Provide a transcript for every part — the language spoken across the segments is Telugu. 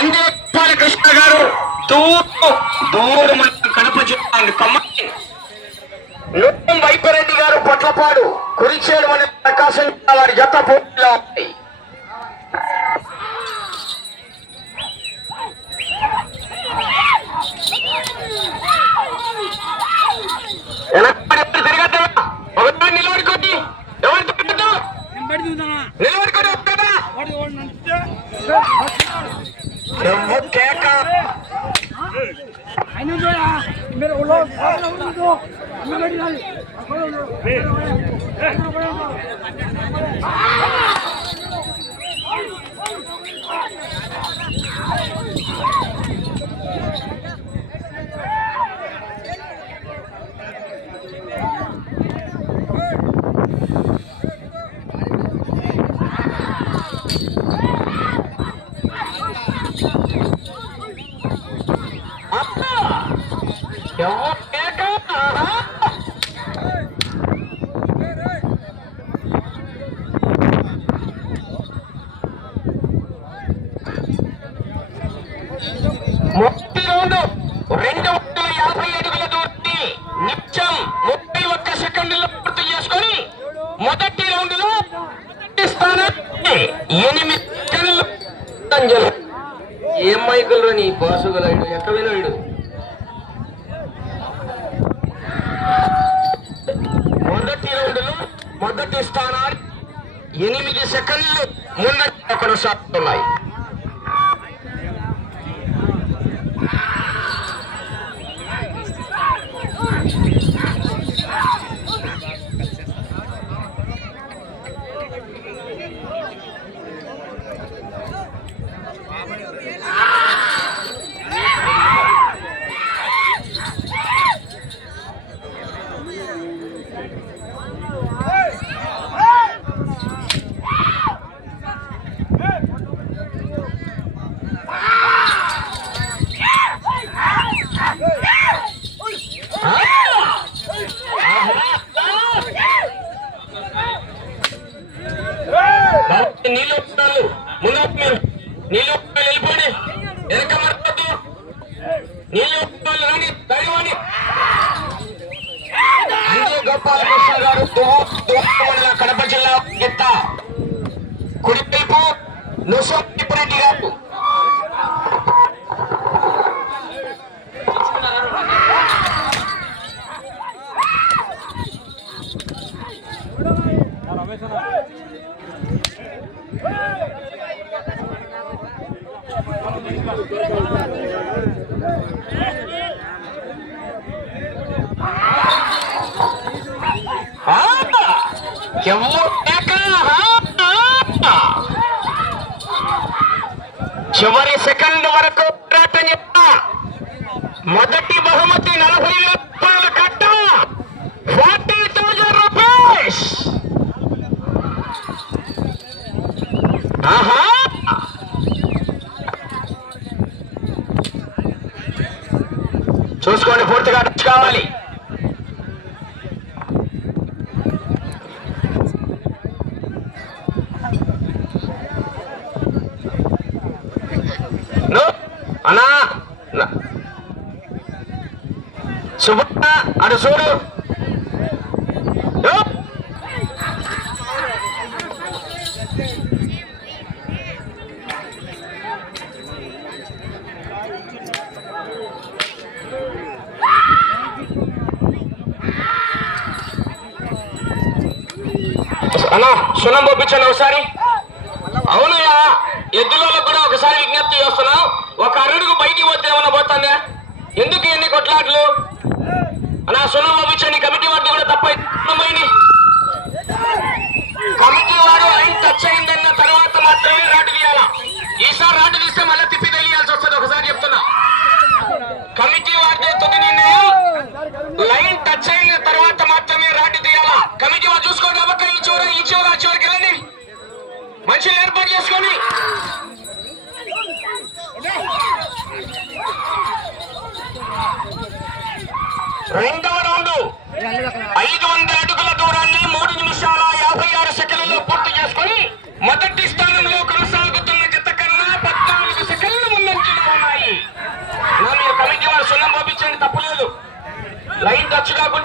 అంజేపాల కృష్ణ గారు దూరం మండలం కడప జిల్లా కమ్మని నూతం వైపరెడ్డి గారు పొట్లపాడు కురిచేడు అనే ప్రకాశం వారి జత పోటీలో ఉన్నాయి ఒకటి నిలబడుకోండి. मेरे మొదటి బహుమతి నలభై వేల రూపాయల కట్ట ఫార్టీ థౌజండ్ రూపీస్ ఆహా చూసుకోండి పూర్తిగా టచ్ కావాలి నో అన్నా నా- సుబ్బన్న అటు చూడు నో. అన్నా సున్నం పంపించండి ఒకసారి. అవునయ్యా ఎద్దులలో కూడా ఒకసారి విజ్ఞప్తి చేస్తున్నాం. ఒక అరుడుకు బయటికి పోతే ఏమన్నా పోతుందా? ఎందుకు ఎన్ని కొట్లాట్లు? నా సున్నం పంపించండి. కమిటీ వారిని కూడా తప్ప కమిటీ వారు లైన్ టచ్ అయిందన్న తర్వాత మాత్రమే రాటు తీయాలా? ఈసారి రాటు తీస్తే మళ్ళీ తిప్పి తెలియాల్సి వస్తుంది. ఒకసారి చెప్తున్నా. కమిటీ వారి తుది నిర్ణయం. లైన్ టచ్ అయిన తర్వాత మాత్రమే రాటు తీయాలి? Chicago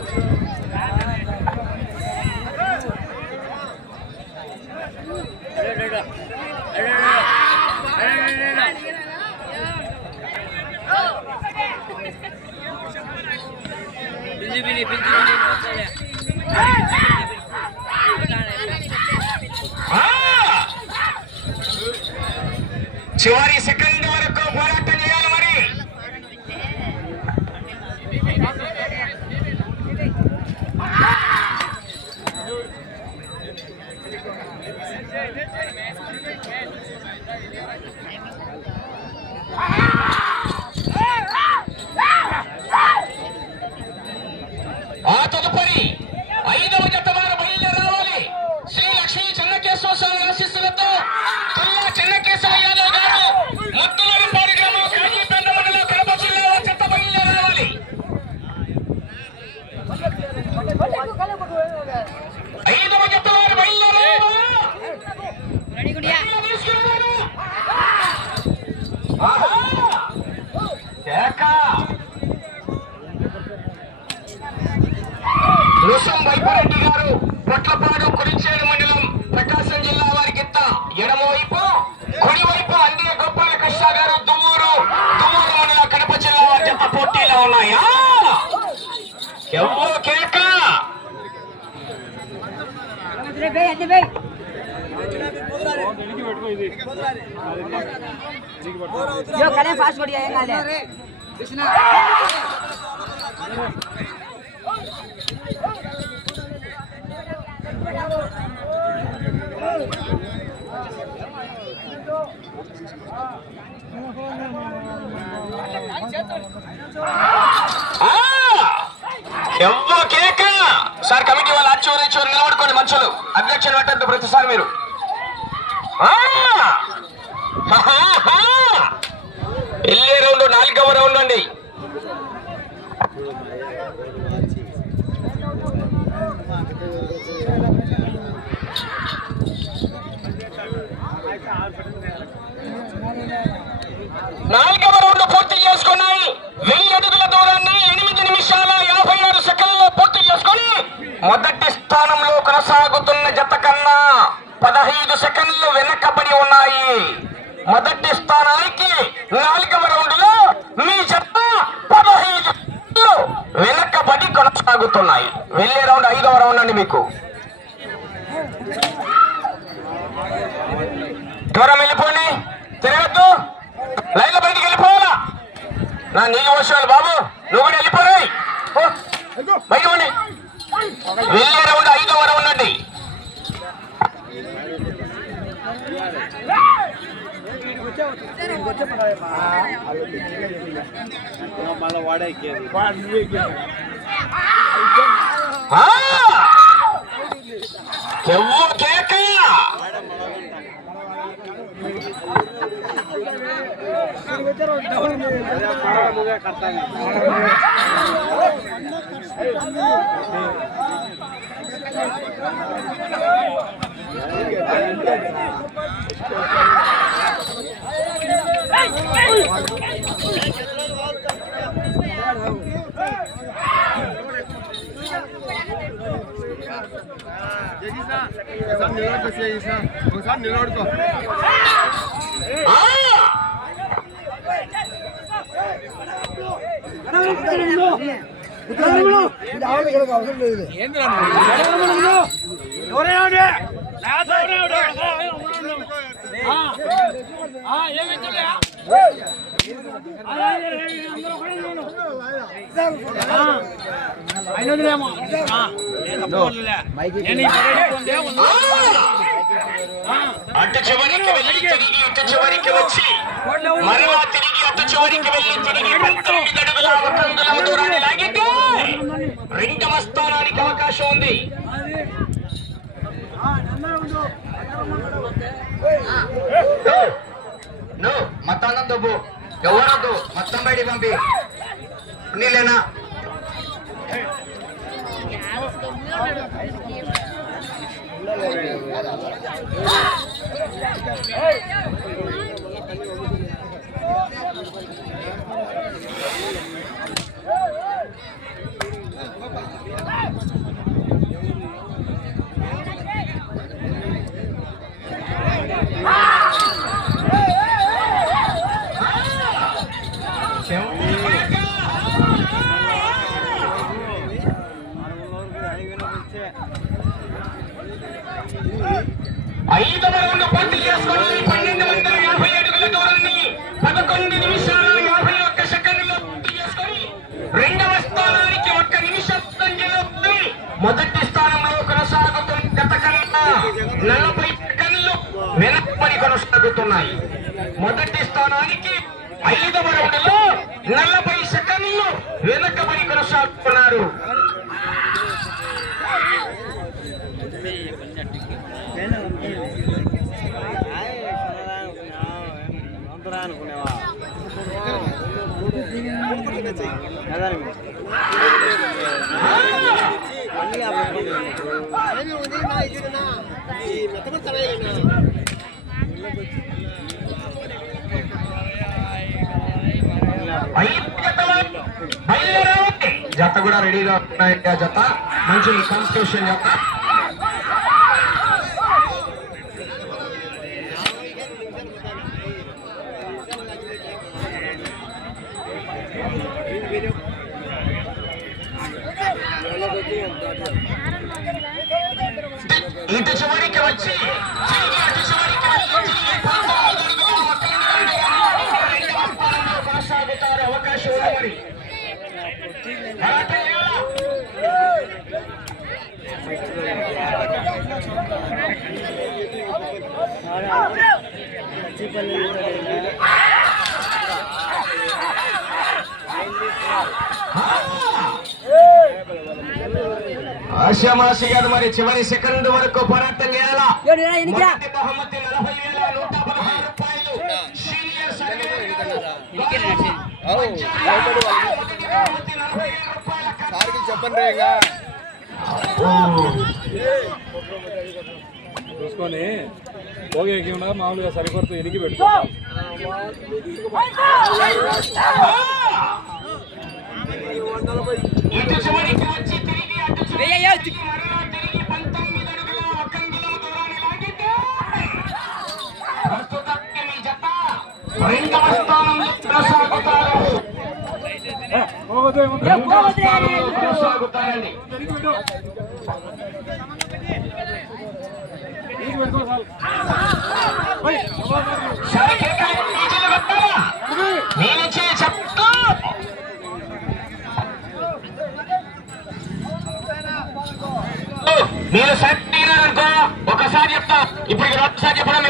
Yeah. దేవే యో కనే ఫాస్ట్ కొడియా ఏం కాలే కృష్ణ ఆ సార్ కమిటీ వాళ్ళు అచ్చూరు ఇచ్చూరు నిలబడుకోండి మనుషులు. అధ్యక్షులు పెట్టద్దు ప్రతిసారి మీరు. వెళ్ళే రౌండ్ నాలుగవ రౌండ్ అండి. నాలుగవ రౌండ్ పూర్తి చేసుకున్నాయి. వెయ్యి అడుగుల దూరాన్ని ఎనిమిది నిమిషాల యాభై ఆరు సెకండ్ చేసుకొని మొదటి స్థానంలో కొనసాగుతున్న జత కన్నా పదహైదు సెకండ్లు వెనకబడి ఉన్నాయి. మొదటి స్థానానికి నాలుగవ రౌండ్లో మీ జత పదహైదు వెనకబడి కొనసాగుతున్నాయి. వెళ్ళే రౌండ్ ఐదవ రౌండ్ అండి మీకు. కేక Hey! ఒకసారి నిలబడుకో అవసరం లేదు ఏమి ఇచ్చలే? అటు చివరికి వెళ్ళి తిరిగి ఇటు చివరికి వచ్చి మరలా తిరిగి అటు చివరికి వెళ్ళి తిరిగి పంతొమ్మిది అడుగుల ఒక అంగుళం దూరాన్ని లాగితే రెండవ స్థానానికి అవకాశం ఉంది ఆ, అందరూ ఉండు. నో ఎవరొద్దు? మొత్తం బయటికి పంపి. నీళ్ళేనా? ఐదవ రౌండ్ పూర్తి చేసుకుని పన్నెండు వందల యాభై అడుగుల దూరాన్ని పదకొండు నిమిషాల యాభై ఒక్క సెకండ్లో పూర్తి చేసుకొని రెండవ స్థానానికి ఒక్క నిమిషం సంఖ్యలో మొదటి స్థానంలో కొనసాగుతున్న గత కన్నా నలభై సెకండ్లు వెనక్కి కొనసాగుతున్నాయి. మొదటి స్థానానికి ఐదవ రౌండ్లో నలభై సెకండ్లు వెనకబడి కొనసాగుతున్నారు ఐదు జతలు బయలుదేరాలి. జత కూడా రెడీగా ఉన్నాయి. ఆ జత మంచి కాన్స్టిట్యూషన్ జత ఇటు చివరికి వచ్చి తిరిగి అటు చివరికి వెళ్ళి తిరిగి పంతొమ్మిది అడుగుల ఒక్క రెండవ స్థానంలో కొనసాగుతారు అవకాశం ఉంది మరి పోరాటం చేయాలా? ఆశామాషి గారు మరి చివరి సెకండ్ వరకు పోరాటం చేయాలా? బహుమతి నలభై వేల నూట పదహారు రూపాయలు. సీనియర్ చెప్పండి చూసుకొని పోగేకి ఉండగా మామూలుగా సరికొరత ఎనికి పెట్టుకో ఇటు చివరికి వచ్చి తిరిగి అటు చివరికి మరలా తిరిగి పంతొమ్మిది అడుగుల ఒక అంగుళం దూరాన్ని లాగితే ప్రస్తుతానికి మీ జత రెండవ స్థానంలో కొనసాగుతారు రెండవ స్థానంలో కొనసాగుతారండి మీరు కేకాయ, మీరు సరిపోయినారనుకో ఒకసారి చెప్తా. ఇప్పుడు ఒకసారి చెప్పడం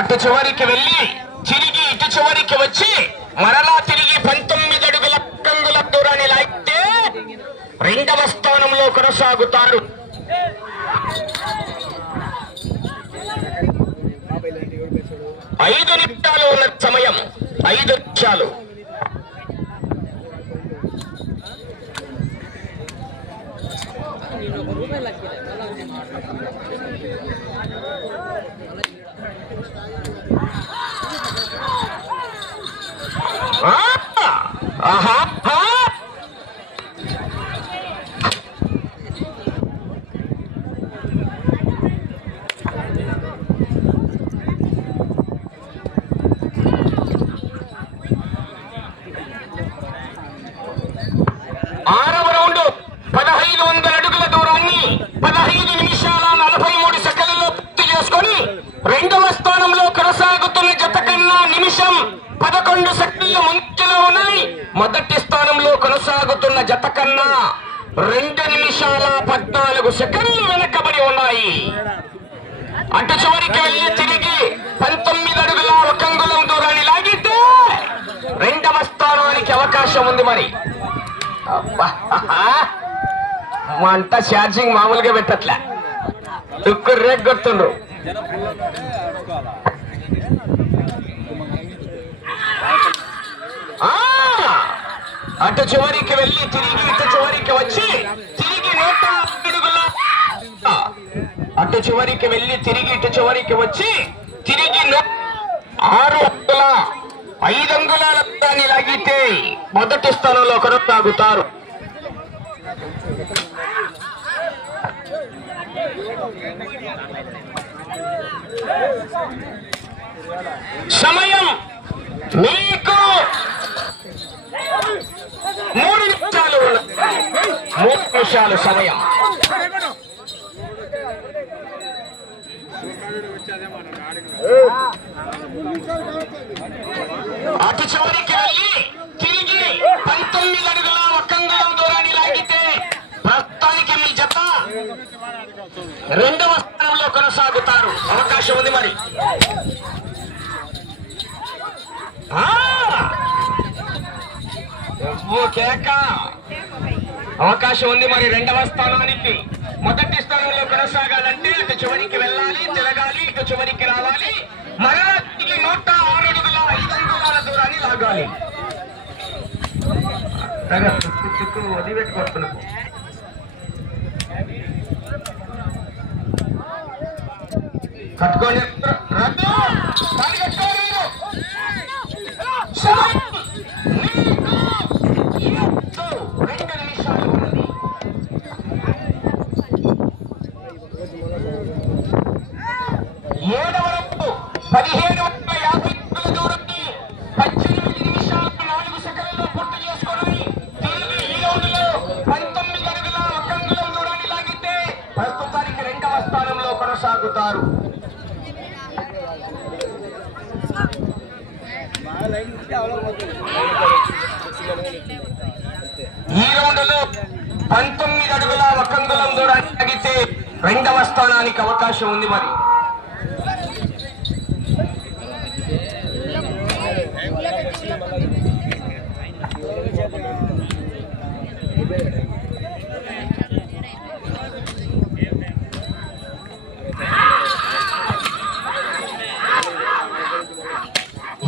అటు చివరికి వెళ్ళి తిరిగి ఇటు చివరికి వచ్చి మరలా తిరిగి పంతొమ్మిది అడుగుల కంగుల దూరాన్ని లాగితే రెండవ స్థానంలో కొనసాగుతారు. ఐదు నిమిషాలు ఉన్న సమయం ఐదు నిమిషాలు. ఆరవ రౌండ్ పదహైదు వందల అడుగుల దూరాన్ని పదహైదు నిమిషాల నలభై మూడు సెకండ్లలో పూర్తి చేసుకొని రెండవ పదకొండు సెకండ్లు ముందులో ఉన్నాయి మొదటి స్థానంలో కొనసాగుతున్న జత కన్నా రెండు నిమిషాల పద్నాలుగు సెకండ్లు వెనకబడి ఉన్నాయి. అటు చివరికి వెళ్ళి తిరిగి పంతొమ్మిది అడుగుల ఒక అంగుళం దూరాన్ని లాగితే రెండవ స్థానానికి అవకాశం ఉంది మరి. అబ్బా, ఛార్జింగ్ మామూలుగా పెట్టట్లే. దుక్కు రేగ్ కొడుతుండ్రు ఆ, అటు చివరికి వెళ్ళి తిరిగి ఇటు చివరికి వచ్చి తిరిగి నూట అడుగుల అటు చివరికి వెళ్ళి తిరిగి ఇటు చివరికి వచ్చి తిరిగి ఆరు అంగుల ఐదు అంగుళాల దాన్ని లాగితే మొదటి స్థానంలో కొనసాగుతారు. సమయం మీకు మూడు నిమిషాలు మూడు నిమిషాలు సమయం. అటు చివరికి వెళ్ళి తిరిగి పంతొమ్మిది అడుగుల ఒక్కంగుళం దూరాన్ని లాగితే ప్రస్తుతానికి మీ జత రెండవ స్థానంలో కొనసాగుతారు. అవకాశం ఉంది మరి ఆ! ఓ కేక. అవకాశం ఉంది మరి రెండవ స్థానానికి. మొదటి స్థానంలో కొనసాగాలంటే ఇటు చివరికి వెళ్ళాలి తిరగాలి ఇటు చివరికి రావాలి. మరలా నూట ఆరు అడుగుల ఐదు అంగుళాల దూరాన్ని లాగాలి. చుట్టూ చుట్టూ కట్టుకోండి. రద్దు దాన్ని కట్టుకోండి మీరు. సమయం మీకు ఎంతో రెండు నిమిషాలు ఉన్నది ఏడవ రౌండ్ పదిహేడు వందల యాభై అడుగుల దూరాన్ని పద్దెనిమిది నిమిషాలు నాలుగు సెకండ్లలో పూర్తి చేసుకొని తిరిగి ఈ రౌండ్లో పంతొమ్మిది అడుగుల ఒక అంగుళం దూరాన్ని లాగితే ప్రస్తుతానికి రెండవ స్థానంలో కొనసాగుతారు పంతొమ్మిది అడుగుల ఒక దూరాన్ని లాగితే రెండవ స్థానానికి అవకాశం ఉంది మరి.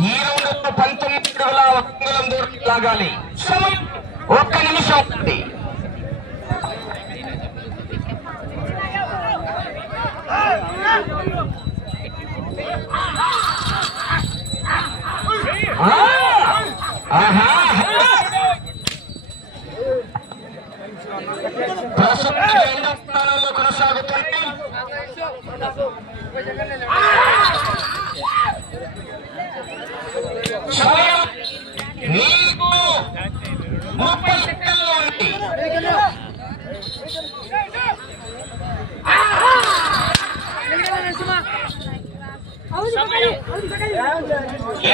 ఈ రౌండ్లో పంతొమ్మిది అడుగుల ఒక దూరం లాగాలి. ఒక్క నిమిషం ఉంది ఆ! ఆహా! ప్రస్తుతం రెండవ స్థానంలో కొనసాగుతుంది సమయం మీకు ముప్పై సెకండ్లు ఉంది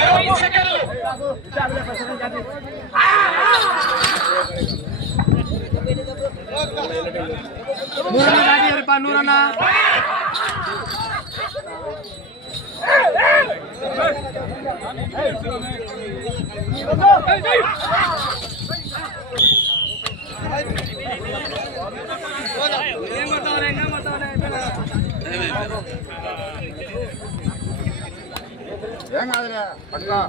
ఇరవై సెకండ్లు నూరన్న ఏం కాదులే పట్టుకో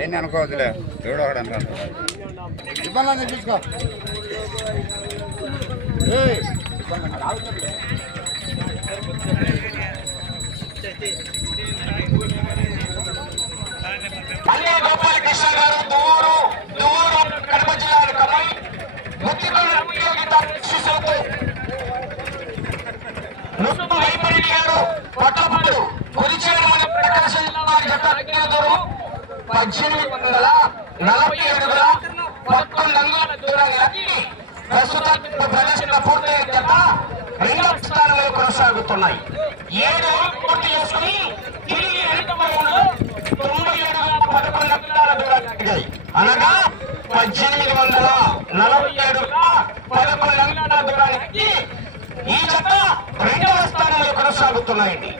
ఏంటి అనుకోవద్దులే దేవుడు ఒకడు అంటాడు ఇబ్బంది చూసుకో గోపాలకృష్ణ గారు దూరు దూరు కడప జిల్లాను కమై ముత్తికొండ ఉపయోగిత శిశువుతో ముప్పు వైపరిణి గారు పట్టపుడు కురిచేడు మన ప్రకాశం జిల్లా వారి జత అగ్ని దూరం పద్దెనిమిది వందల నలభై అడుగుల పదకొండు అంగుళాల దూరాన్ని లాగి యొక్క ప్రదర్శన పూర్తయిన జత రెండవ స్థానంలో కొనసాగుతున్నాయి. ఏడు పూర్తి చేసుకుని తిరిగి వెనక భాగంలో తొంభై అడుగుల పదకొండు లక్షల దూరాయి అనగా పద్దెనిమిది వందల నలభై ఏడు పదకొండు లక్షల దూరానికి ఈ జత రెండవ స్థానంలో కొనసాగుతున్నాయండి.